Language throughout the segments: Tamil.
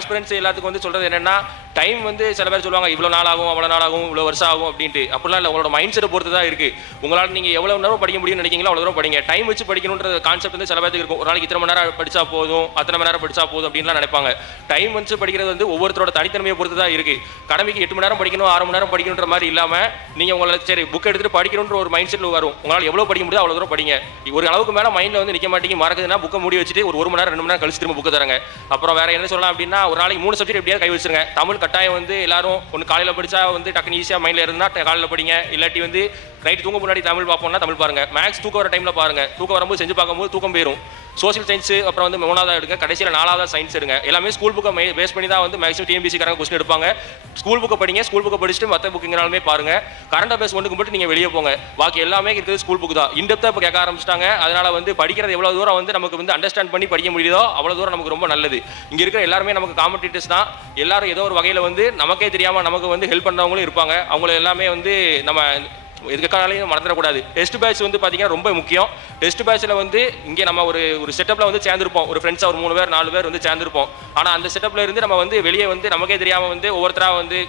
ஆஸ்பிரன்ஸ் எல்லாத்துக்கும் வந்து சொல்கிறது என்னென்னா, டைம் வந்து சில பேர் சொல்லுவாங்க இவ்வளோ நாள் ஆகும், அவ்வளோ நாள் ஆகும், இவ்வளோ வருஷம் ஆகும் அப்படின்ட்டு. அப்படிலாம் இல்லை, உங்களோட மைண்ட் செட்டை பொறுத்து தான் இருக்குது. உங்களால் நீங்கள் எவ்வளோ நேரம் படிக்க முடியும்னு நினைக்கிறீங்களோ அவ்வளோ தூரம் படிங்க. டைம் வச்சு படிக்கணுன்ற கான்செப்ட் வந்து சில பேருக்கு இருக்கும். ஒரு நாளைக்கு இத்தனை மணி நேரம் படித்தா போதும், அத்தனை மணி நேரம் படித்தா போதும் அப்படின்லாம் நினைப்பாங்க. டைம் வச்சு படிக்கிறது வந்து ஒவ்வொருத்தரோட தனித்தன்மையை பொறுத்து தான் இருக்குது. கடமைக்கு 8 மணி நேரம் படிக்கணும், 6 மணி நேரம் படிக்கணுன்ற மாதிரி இல்லாமல் நீங்கள் உங்களை சரி புக் எடுத்துகிட்டு படிக்கணுன்ற ஒரு மைண்ட் செட்டில் வரும். உங்களால் எவ்வளோ படிக்க முடியும் அவ்வளோ தூரம் படிங்க. ஒரு அளவுக்கு மேலே மைண்டில் வந்து நிற்க மாட்டேங்க, மறக்குதுன்னா புக்கை மூடி வச்சுட்டு ஒரு 1 மணி நேரம் 2 மணி நேரம் கழிச்சு திரும்ப புக்கு தராங்க. அப்புறம் வேறு என்ன சொல்லலாம் அப்படின்னா, ஒரு நாளைக்கு 3 சப்ஜெக்ட் எப்படியாவது கை வச்சுருங்க. தமிழ் கட்டாயம் வந்து எல்லாரும் ஒன்று காலையில் படித்தா வந்து டக்குனு ஈஸியாக மைண்டில் இருந்தால் காலையில் படிங்க. இல்லாட்டி வந்து நைட்டு தூங்க முன்னாடி தமிழ் பார்ப்போம்னா தமிழ் பாருங்கள். மேக்ஸ் தூக்கம் வர டைமில் பாருங்கள். தூக்கம் வரும்போது செஞ்சு பார்க்கும்போது தூக்கம் போயிடும். சோசியல் சயின்ஸ் அப்புறம் வந்து 3ஆவதாக எடுங்க, கடைசியில் 4ஆவதாக சயின்ஸ் எடுங்க. எல்லாமே ஸ்கூல் புக்கை பேஸ் பண்ணி தான் வந்து மேக்ஸிமம் டிஎம்பிசிக்காரங்க கொஸ்டின் எடுப்பாங்க. ஸ்கூல் புக்கை படிங்க. ஸ்கூல் புக்கை படிச்சுட்டு மற்ற புக்குங்கனாலுமே பாருங்க. கரண்ட் அஃபேர்ஸ் ஒன்றுக்கு மட்டும் நீங்கள் வெளியே போங்க. பாக்கி எல்லாமே இருக்கிறது ஸ்கூல் புக் தான். இன்டெப்த்தாக இப்போ கேட்க ஆரம்பிச்சிட்டாங்க. அதனால் வந்து படிக்கிறது எவ்வளோ தூரம் வந்து நமக்கு வந்து அண்டர்ஸ்டாண்ட் பண்ணி படிக்க முடியுதோ அவ்வளோ தூரம் நமக்கு ரொம்ப நல்லது. இங்கே இருக்கிற எல்லாருமே நமக்கு காம்படிட்டர்ஸ் தான். எல்லாரும் ஏதோ ஒரு வகையில் வந்து நமக்கே தெரியாமல் நமக்கு வந்து ஹெல்ப் பண்ணுறவங்களும் இருப்பாங்க. அவங்கள எல்லாமே வந்து நம்ம எதுக்காலையும் மறந்துடக்கூடாது. டெஸ்ட் பேட்ச் வந்து பார்த்தீங்கன்னா ரொம்ப முக்கியம். டெஸ்ட் பேட்சில் வந்து இங்கே நம்ம ஒரு செட்டப்பில் வந்து சேர்ந்துருப்போம். ஒரு ஃப்ரெண்ட்ஸாக ஒரு 3 பேர் 4 பேர் வந்து சேர்ந்துருப்போம். ஆனால் அந்த செட்டப்பில் இருந்து நம்ம வந்து வெளியே வந்து நமக்கே தெரியாமல் வந்து ஒவ்வொருத்தராக வந்து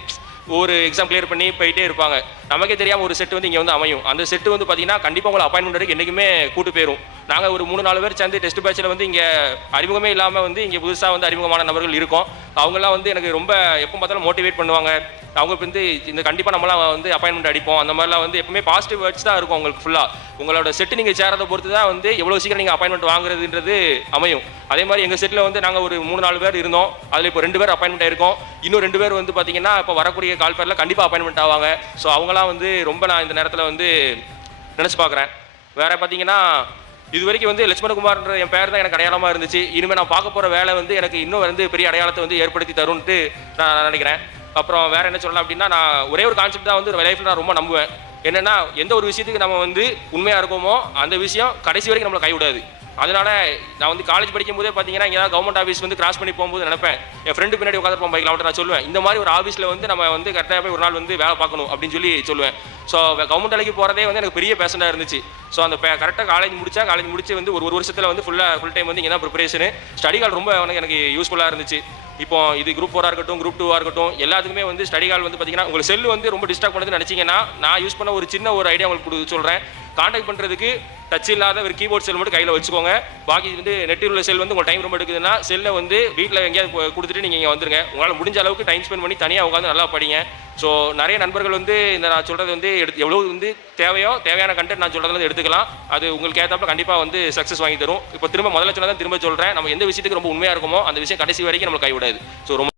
ஒரு எக்ஸாம் கிளியர் பண்ணி போயிட்டே இருப்பாங்க. நமக்கே தெரியாமல் ஒரு செட்டு வந்து இங்கே வந்து அமையும். அந்த செட்டு வந்து பார்த்தீங்கன்னா கண்டிப்பாக உங்களை அப்பாயின்மெண்ட் எடுக்க என்றைக்குமே கூட்டு போயிடும். நாங்கள் ஒரு 3-4 பேர் சேர்ந்து டெஸ்ட் பேட்சில் வந்து இங்கே அறிமுகமே இல்லாமல் வந்து இங்கே புதுசாக வந்து அறிமுகமான நபர்கள் இருக்கோம். அவங்களாம் வந்து எனக்கு ரொம்ப எப்போ பார்த்தாலும் மோட்டிவேட் பண்ணுவாங்க. அவங்க வந்து இந்த கண்டிப்பாக நம்மளாம் வந்து அப்பாயின்மெண்ட் அடிப்போம். அந்த மாதிரிலாம் வந்து எப்பவுமே பாசிட்டிவ் வேர்ட்ஸ் தான் இருக்கும் உங்களுக்கு ஃபுல்லாக. உங்களோட செட்டு நீங்கள் சேரதை பொறுத்து தான் வந்து எவ்வளோ சீக்கிரம் நீங்கள் அப்பாயின்மெண்ட் வாங்குறதுன்றது அமையும். அதே மாதிரி எங்கள் செட்டில் வந்து நாங்கள் ஒரு 3-4 பேர் இருந்தோம். அதில் இப்போ 2 பேர் அப்பாயின்மெண்ட் ஆயிருக்கோம். இன்னும் 2 பேர் வந்து பார்த்தீங்கன்னா இப்போ வரக்கூடிய கால் பேரில் கண்டிப்பாக அப்பாயின்மெண்ட் ஆவாங்க. ஸோ அவங்களாம் வந்து ரொம்ப நான் இந்த நேரத்தில் வந்து நினச்சி பார்க்குறேன். வேறு பார்த்தீங்கன்னா இது வரைக்கும் வந்து லட்சுமணகுமார்ன்ற என் பேர் தான் எனக்கு அடையாளமாக இருந்துச்சு. இனிமேல் நான் பார்க்க போகிற வேலை வந்து எனக்கு இன்னும் வந்து பெரிய அடையாளத்தை வந்து ஏற்படுத்தி தரும்ன்ட்டு நான் நினைக்கிறேன். அப்புறம் வேறு என்ன சொல்லலாம் அப்படின்னா, நான் ஒரே ஒரு கான்செப்ட் தான் வந்து லைஃப்பில் நான் ரொம்ப நம்புவேன். என்னென்னா, எந்த ஒரு விஷயத்துக்கு நம்ம வந்து உண்மையாக இருக்கோமோ அந்த விஷயம் கடைசி வரைக்கும் நம்மளை கைவிடாது. அதனால நான் வந்து காலேஜ் படிக்கும் போதே பார்த்தீங்கன்னா எங்கேயாவது கவர்மெண்ட் ஆஃபீஸ் வந்து கிராஸ் பண்ணி போகும்போது நினைப்பேன், என் ஃப்ரெண்டு பின்னாடி உட்காந்துருப்போம் பைக்கில். அவன்கிட்ட நான் சொல்லுவேன், இந்த மாதிரி ஒரு ஆஃபீஸில் வந்து நம்ம வந்து கரெக்டாக போய் ஒரு நாள் வந்து வேலை பார்க்கணும் அப்படின்னு சொல்லி சொல்லுவேன். ஸோ கவர்மெண்ட் வேலைக்கு போகிறதே வந்து எனக்கு பெரிய பேஷனாக இருந்துச்சு. ஸோ அந்த கரெக்டாக காலேஜ் முடிச்சு வந்து ஒரு வருஷத்தில் வந்து ஃபுல் டைம் வந்து இங்கே தான் ப்ரிப்பரேஷனு. ஸ்டடி கால் ரொம்ப எனக்கு யூஸ்ஃபுல்லாக இருந்துச்சு. இப்போ இது குரூப் 4 இருக்கட்டும், குரூப் 2 இருக்கட்டும், எல்லாத்துக்குமே வந்து ஸ்டடி கால் வந்து பார்த்தீங்கன்னா உங்களுக்கு செல்லு வந்து ரொம்ப டிஸ்ட்ராக்ட் பண்ணுதுன்னு நினச்சிங்கன்னா நான் யூஸ் பண்ண ஒரு சின்ன ஒரு ஐடியா உங்களுக்கு சொல்கிறேன். கான்டாக்ட் பண்ணுறதுக்கு டச் இல்லாத ஒரு கீபோர்ட் செல் மட்டும் கையில் வச்சுக்கோங்க. பாக்கி வந்து நெட்டில் உள்ள செல் வந்து உங்களுக்கு டைம் ரொம்ப எடுக்குதுன்னா செல்லை வந்து வீட்டில் எங்கேயாவது கொடுத்துட்டு நீங்கள் இங்கே வந்துருங்க. உங்களால் முடிஞ்ச அளவுக்கு டைம் ஸ்பெண்ட் பண்ணி தனியாக உட்காந்து நல்லா படிங்க. ஸோ நிறைய நண்பர்கள் வந்து இந்த நான் சொல்கிறது வந்து எவ்வளோ வந்து தேவையான கண்டென்ட் நான் சொல்கிறது வந்து எடுத்துக்கலாம். அது உங்களுக்கு ஏற்றாப்புல கண்டிப்பாக வந்து சக்ஸஸ் வாங்கி தரும். இப்போ திரும்ப முதல்ல சொன்னதான் திரும்ப சொல்கிறேன், நம்ம எந்த விஷயத்துக்கு ரொம்ப உண்மையாக இருக்குமோ அந்த விஷயம் கடைசி வரைக்கும் நம்மளுக்கு கைவிடாது. ஸோ ரொம்ப